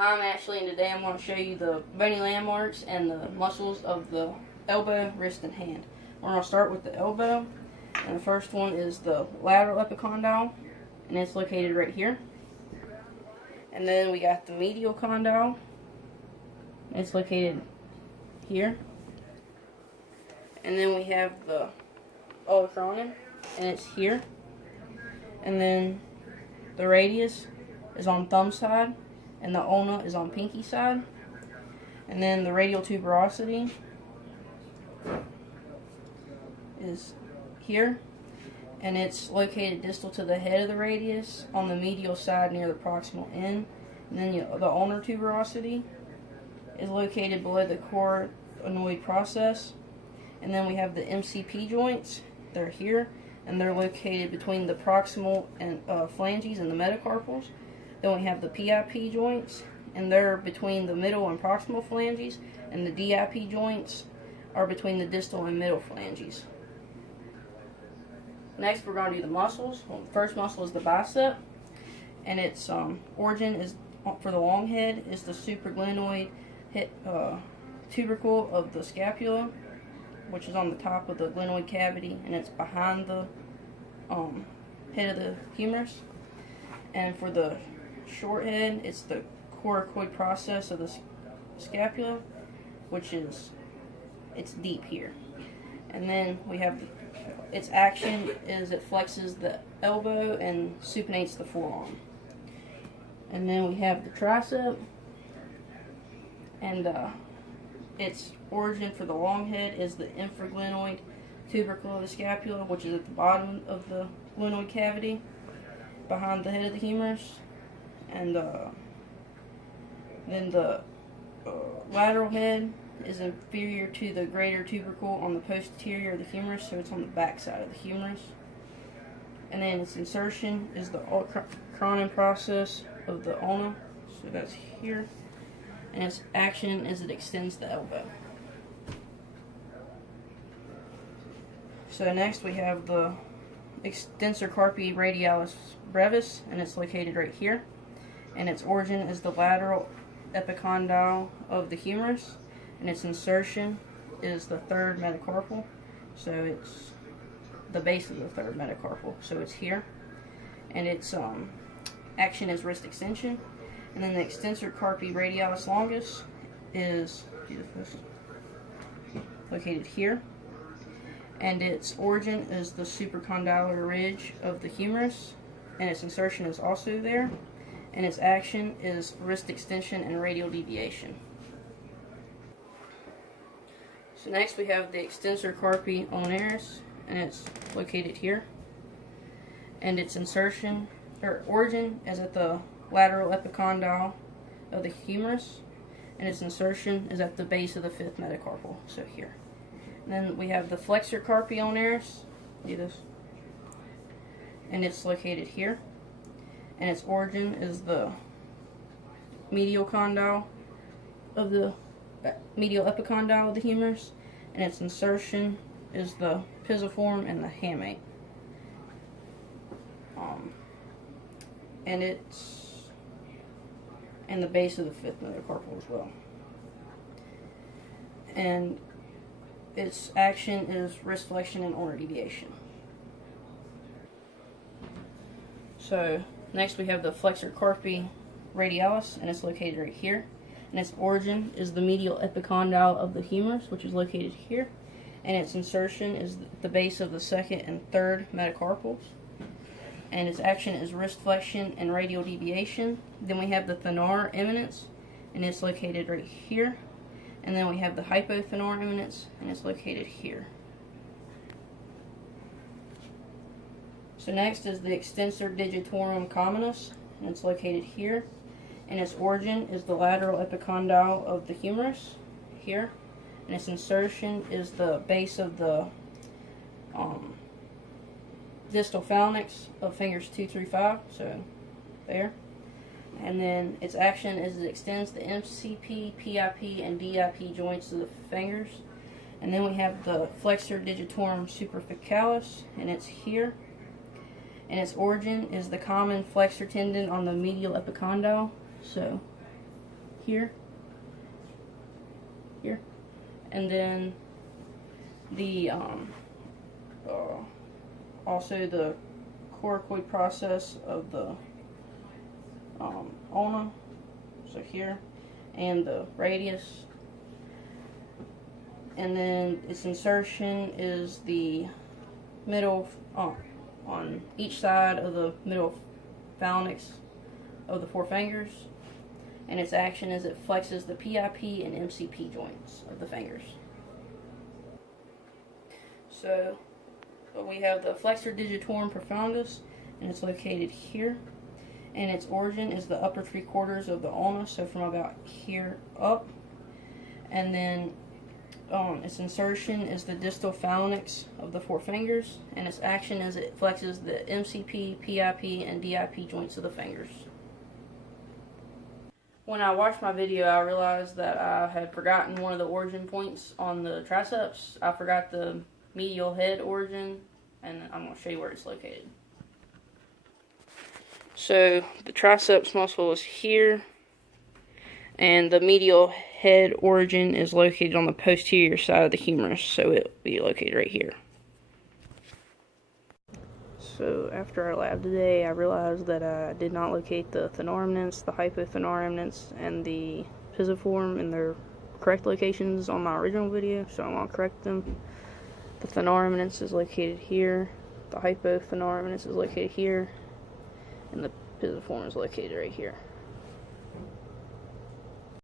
I'm Ashley, and today I'm going to show you the bony landmarks and the muscles of the elbow, wrist, and hand. We're going to start with the elbow, and the first one is the lateral epicondyle, and it's located right here. And then we got the medial condyle, and it's located here. And then we have the olecranon, and it's here. And then the radius is on thumb side, and the ulna is on pinky side. And then the radial tuberosity is here, and it's located distal to the head of the radius on the medial side near the proximal end. And then the ulnar tuberosity is located below the coronoid process. And then we have the MCP joints. They're here, and they're located between the proximal and phalanges and the metacarpals. Then we have the PIP joints, and they're between the middle and proximal phalanges, and the DIP joints are between the distal and middle phalanges. Next, we're going to do the muscles. Well, the first muscle is the bicep, and its origin is for the long head is the supraglenoid tubercle of the scapula, which is on the top of the glenoid cavity, and it's behind the head of the humerus. And for the short head, it's the coracoid process of the scapula, which is, it's deep here. And then we have its action is it flexes the elbow and supinates the forearm. And then we have the tricep, and its origin for the long head is the infraglenoid tubercle of the scapula, which is at the bottom of the glenoid cavity, behind the head of the humerus. And then the lateral head is inferior to the greater tubercle on the posterior of the humerus, so it's on the back side of the humerus. And then its insertion is the olecranon process of the ulna, so that's here. And its action is it extends the elbow. So next we have the extensor carpi radialis brevis, and it's located right here. And its origin is the lateral epicondyle of the humerus, and its insertion is the third metacarpal, so it's the base of the third metacarpal, so it's here. And its action is wrist extension. And then the extensor carpi radialis longus is located here, and its origin is the supracondylar ridge of the humerus, and its insertion is also there, and its action is wrist extension and radial deviation. So next we have the extensor carpi ulnaris, and it's located here, and its insertion or origin is at the lateral epicondyle of the humerus, and its insertion is at the base of the fifth metacarpal, so here. And then we have the flexor carpi ulnaris, do this, and it's located here, and its origin is the medial condyle of the medial epicondyle of the humerus, and its insertion is the pisiform and the hamate. And it's in the base of the fifth metacarpal as well. And its action is wrist flexion and ulnar deviation. So next we have the flexor carpi radialis, and it's located right here. And its origin is the medial epicondyle of the humerus, which is located here. And its insertion is the base of the second and third metacarpals. And its action is wrist flexion and radial deviation. Then we have the thenar eminence, and it's located right here. And then we have the hypothenar eminence, and it's located here. So next is the extensor digitorum communis, and it's located here. And its origin is the lateral epicondyle of the humerus, here. And its insertion is the base of the distal phalanx of fingers 2 through 5, so there. And then its action is it extends the MCP, PIP, and DIP joints of the fingers. And then we have the flexor digitorum superficialis, and it's here. And its origin is the common flexor tendon on the medial epicondyle, so here, and then the also the coracoid process of the ulna, so here, and the radius, and then its insertion is the middle on each side of the middle phalanx of the four fingers, and its action is it flexes the PIP and MCP joints of the fingers. So we have the flexor digitorum profundus, and it's located here, and its origin is the upper 3/4 of the ulna, so from about here up, and then its insertion is the distal phalanx of the four fingers, and its action is it flexes the MCP, PIP, and DIP joints of the fingers. When I watched my video, I realized that I had forgotten one of the origin points on the triceps. I forgot the medial head origin, and I'm going to show you where it's located. So the triceps muscle is here, and the medial head origin is located on the posterior side of the humerus, so it will be located right here. So after our lab today, I realized that I did not locate the thenar eminence, the hypothenar eminence, and the pisiform in their correct locations on my original video, so I'm going to correct them. The thenar eminence is located here, the hypothenar eminence is located here, and the pisiform is located right here.